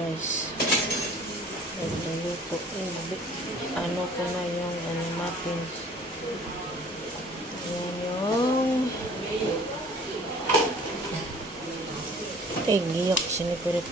guys. Nagluluto. Ano ko na yung muffins. Yan yung giyak sini kulit.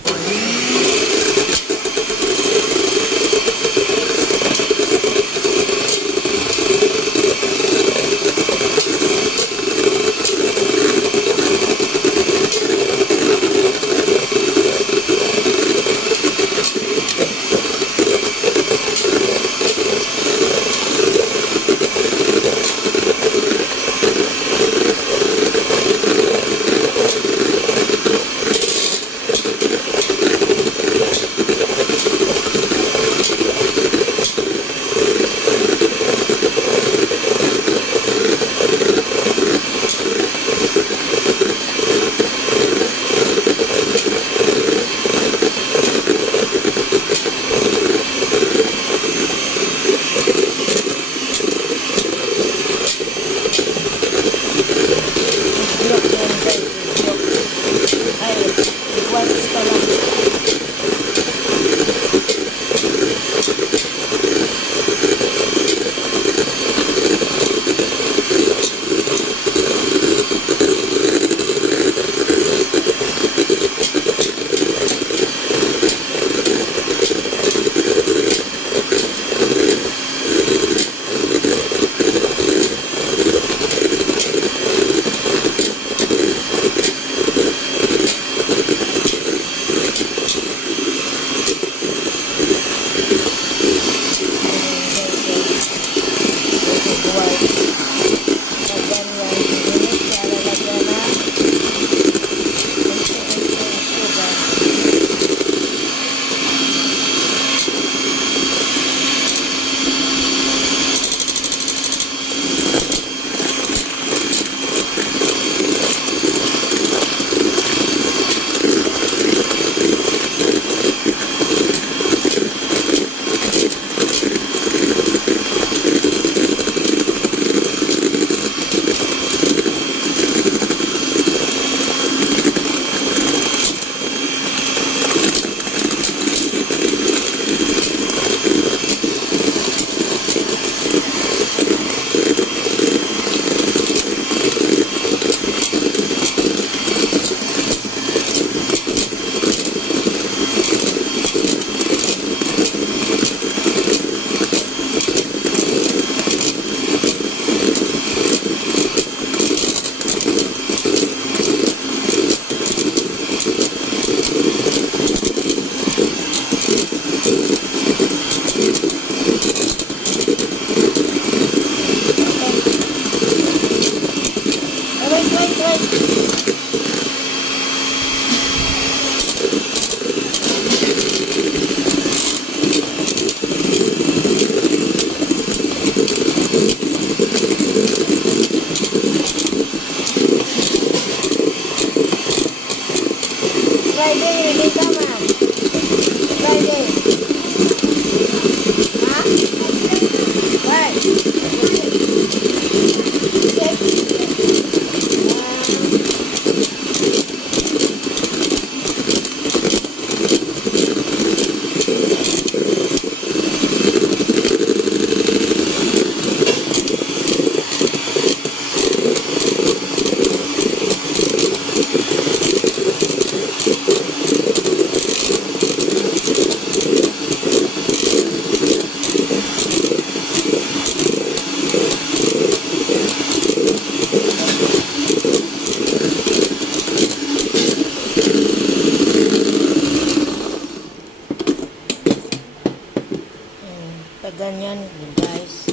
Ganyan guys,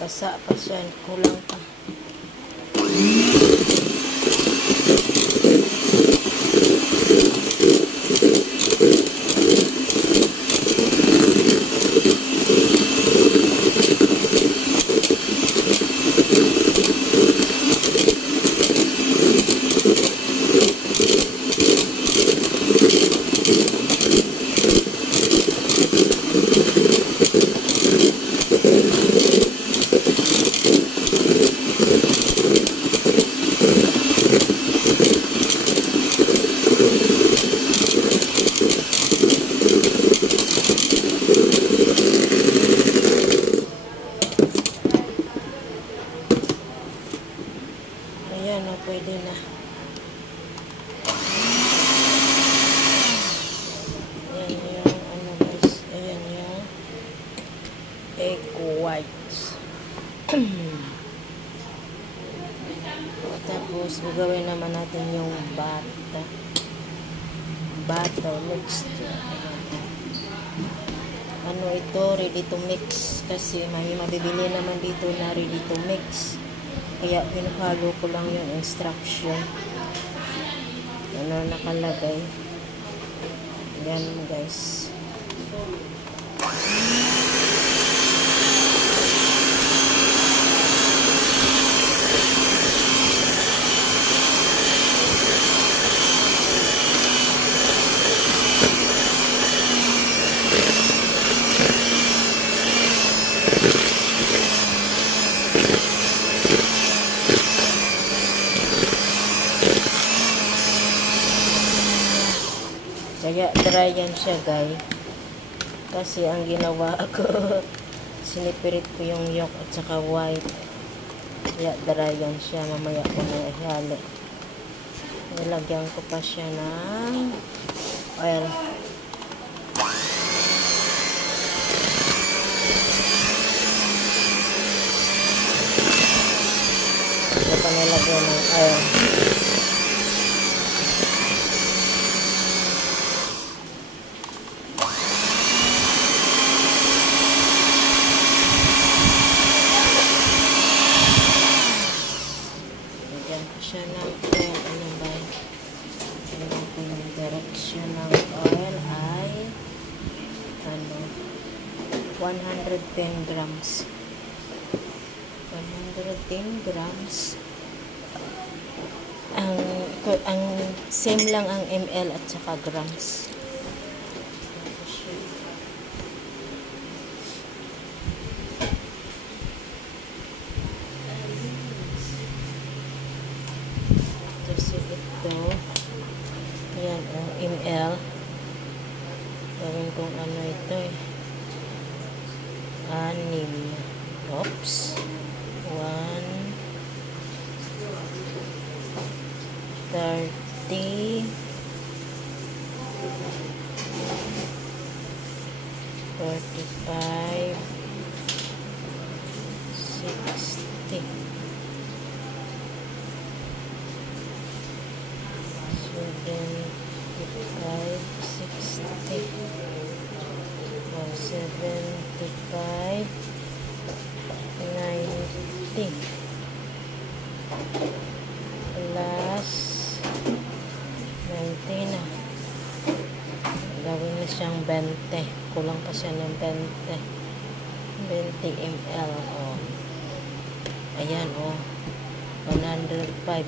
basa pa siya, kulang pa. whites. Tapos, gagawin naman natin yung butter mixture. Ano ito? Ready to mix. Kasi may mabibili naman dito na ready to mix. Kaya, pinahalo ko lang yung instruction. Ano nakalagay. Yan guys. Kaya dry yan siya guys. Kasi ang ginawa ko, sinipirit ko yung yolk at saka white. Kaya dry yan siya. Mamaya ko na ihalo. Nilagyan ko pa siya ng oil. Ito pa nilagyan ng oil. Siya ng oil, ano ba? Yung direction ng oil ay 110 grams. 110 grams. Ang same lang ang ml at saka grams. Kasi ito, ayan, ml. Gawin kong ano ito eh. 6. Oops. 30. 45. 60. 75, 60, 75, 90, plus 90 na. Gawin na siyang 20. Kulang pa siya ng 20. 20 ml. Oh. Ayan, oh. 105.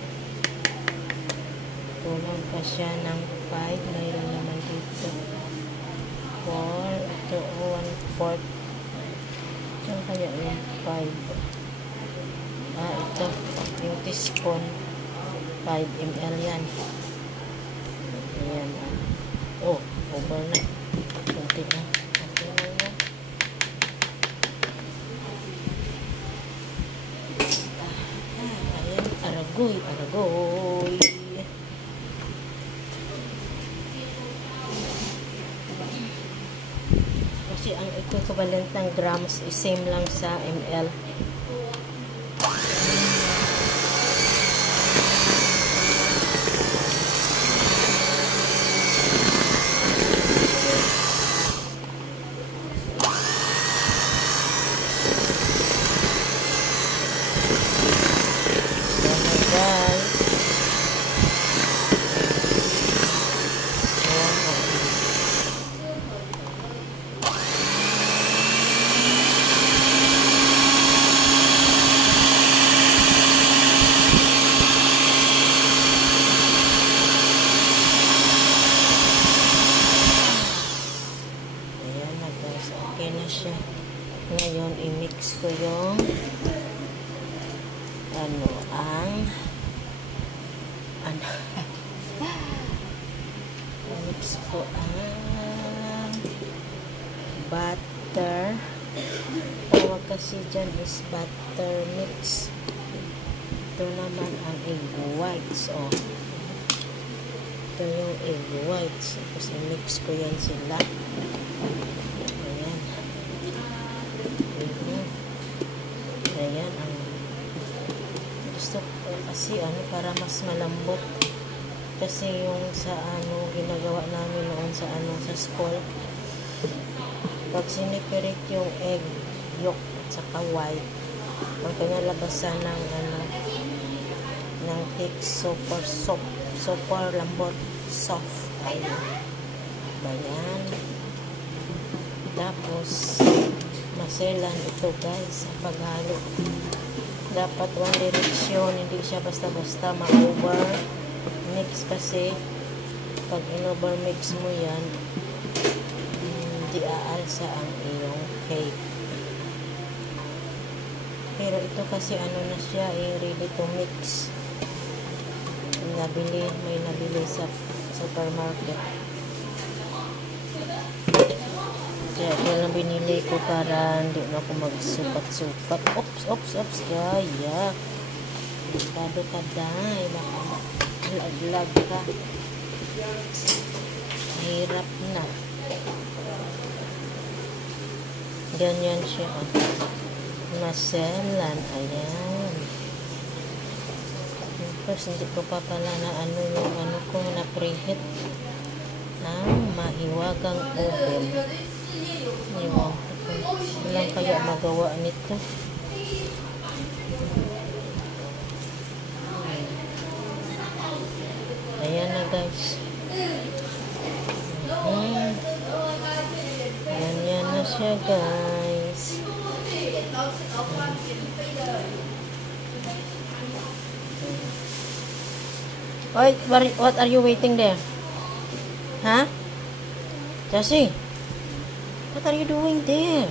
Kulang pa siya ng 5. Mayroon naman dito 4. Ito 1/4. Saan kaya yung 5? Ito yung teaspoon. 5 ml yan. Ayan. Oh, over na. Kunti na. Okay na yan. Ayan. Aragoy. Kasi ang equivalent ng grams is same lang sa ml. Okay na siya. Ngayon, i-mix ko yung i-mix ko ang butter. Tawag kasi dyan is butter mix. Ito naman ang egg whites. Oh. Ito yung egg whites. Tapos i-mix ko yan sila. Ayan. kasi para mas malambot. Kasi yung sa ginagawa namin noon sa sa school, pag sinipirit yung egg yolk at saka white, ang kinalabasan ng ng cake super lambot, soft. Ayan. Tapos maselan ito guys sa paghalo. Dapat one direction, hindi siya basta-basta ma-over mix, kasi pag in-over mix mo yan, hindi aalsa ang iyong cake. Pero ito kasi na siya, ready to mix. May nabili sa supermarket. Kaya ito lang binili ko para hindi na ako magsukat-sukat. Ops, kaya. Delikado ka dahil. Baka lag ka. Hirap na. Ganyan siya. Maselan. Ayan. Tapos hindi ko pa pala na yung ko na preheat ang mahiwagang oven. Walang kaya magawa nito. Ayan na guys. Ganyan na siya guys. Wait, what are you waiting there? Huh? Jessie? What are you doing there?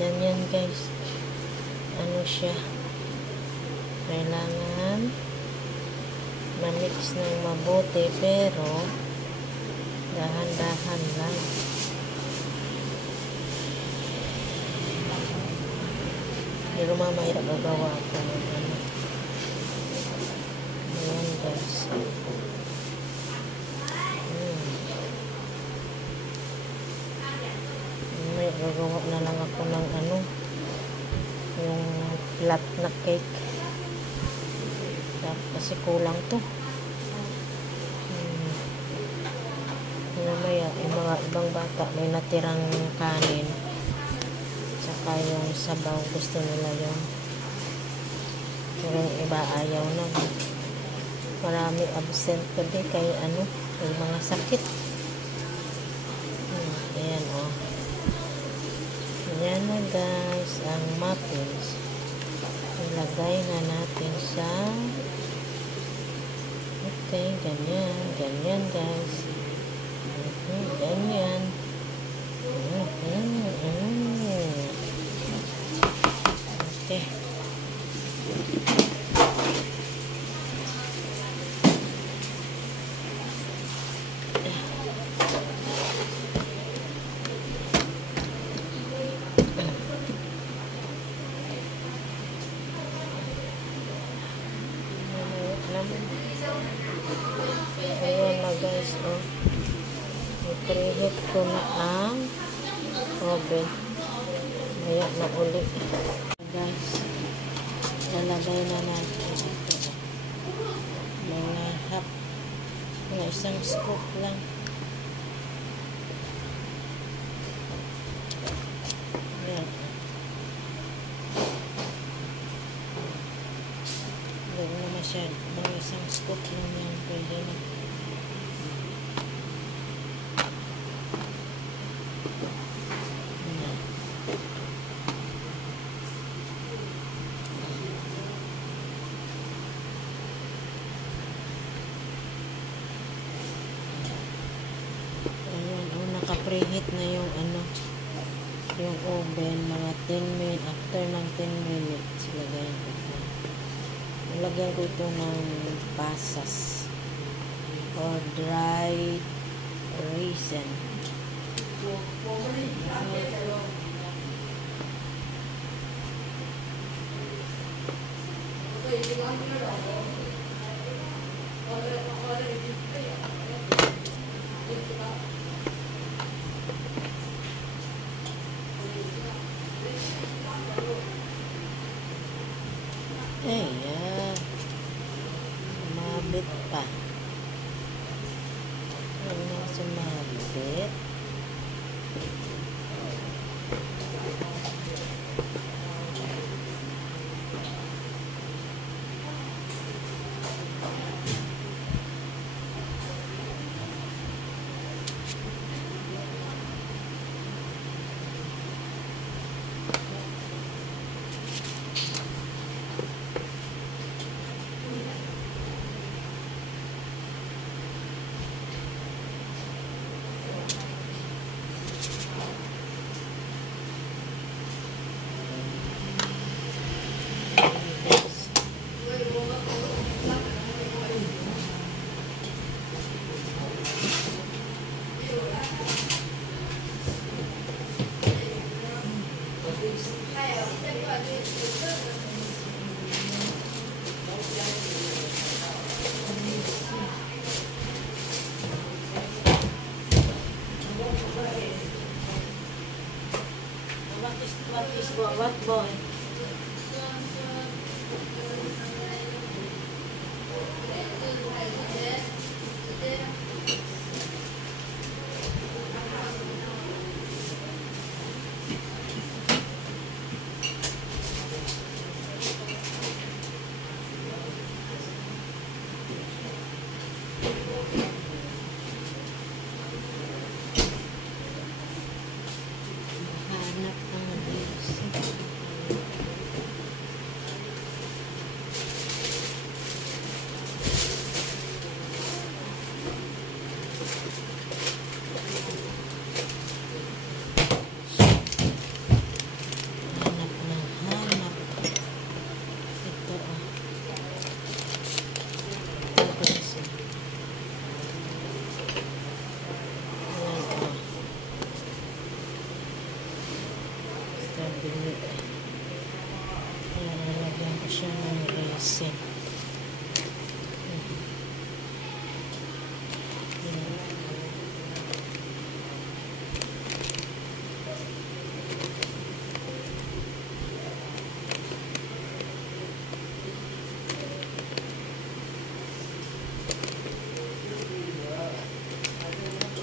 Ganyan guys. Siya. Kailangan ma-mix ng mabuti, pero dahan-dahan lang. Pero mamaya gagawa ako ng Ayan guys. May gagawa na lang ako ng yung flat na cake. Kasi kulang to. Mamaya yung mga ibang bata may natirang kanin, saka yung sabaw, gusto nila yun. Pero yung iba ayaw na. Marami absent ko din kay may mga sakit. Ayan Ayan na guys ang muffins. Ilagay na natin sa ganyan guys. Ganyan. Okay. Ayan na guys, i-preheat ko na ang oven. Ayan na ulit guys, lalagay na natin ito. Mga isang scoop lang. Ayan. Huwag na masyad. Mga isang scoop lang yan. Pwede na. Naka-preheat na yung yung oven, mga 10 minutes. After ng 10 minutes, lagyan ko ito ng pasas or dried raisin.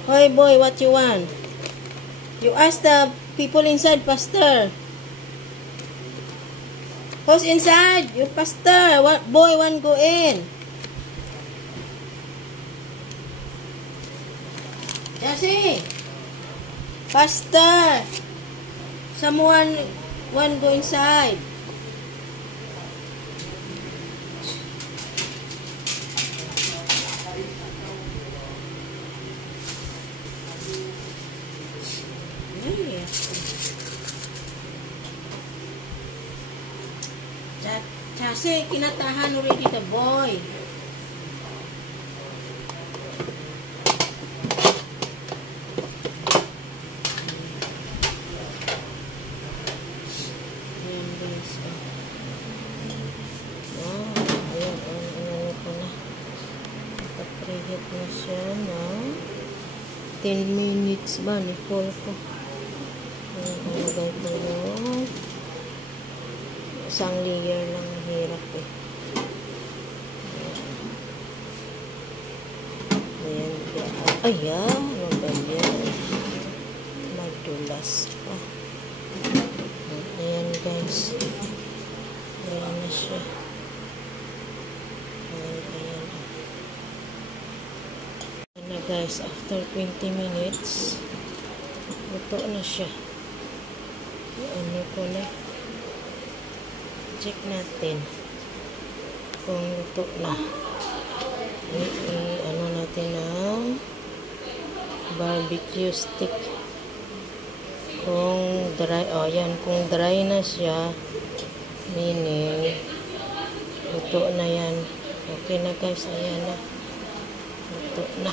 Hoy boy, what you want? You ask the people inside, pastor. Who's inside? You pastor. What boy want go in? Jesse. Pastor. Someone want go inside. Kasi kinatahan already the boy. Ayan ko na. Nakapreheat na siya na 10 minutes ba? Ni-pull ko. Ayan, ilagay ko yung isang layer lang, hirap eh. Ayan. Ayan. Ayan. Madulas pa. Ayan guys. Ayan na siya. Ayan. Ayan na guys. After 20 minutes, luto na siya. Ano ko na. Check natin kung luto na. Ano natin ng barbecue stick. Kung dry, yan, kung dry na siya, meaning luto na yan. Okay na guys, ayan na. Luto na.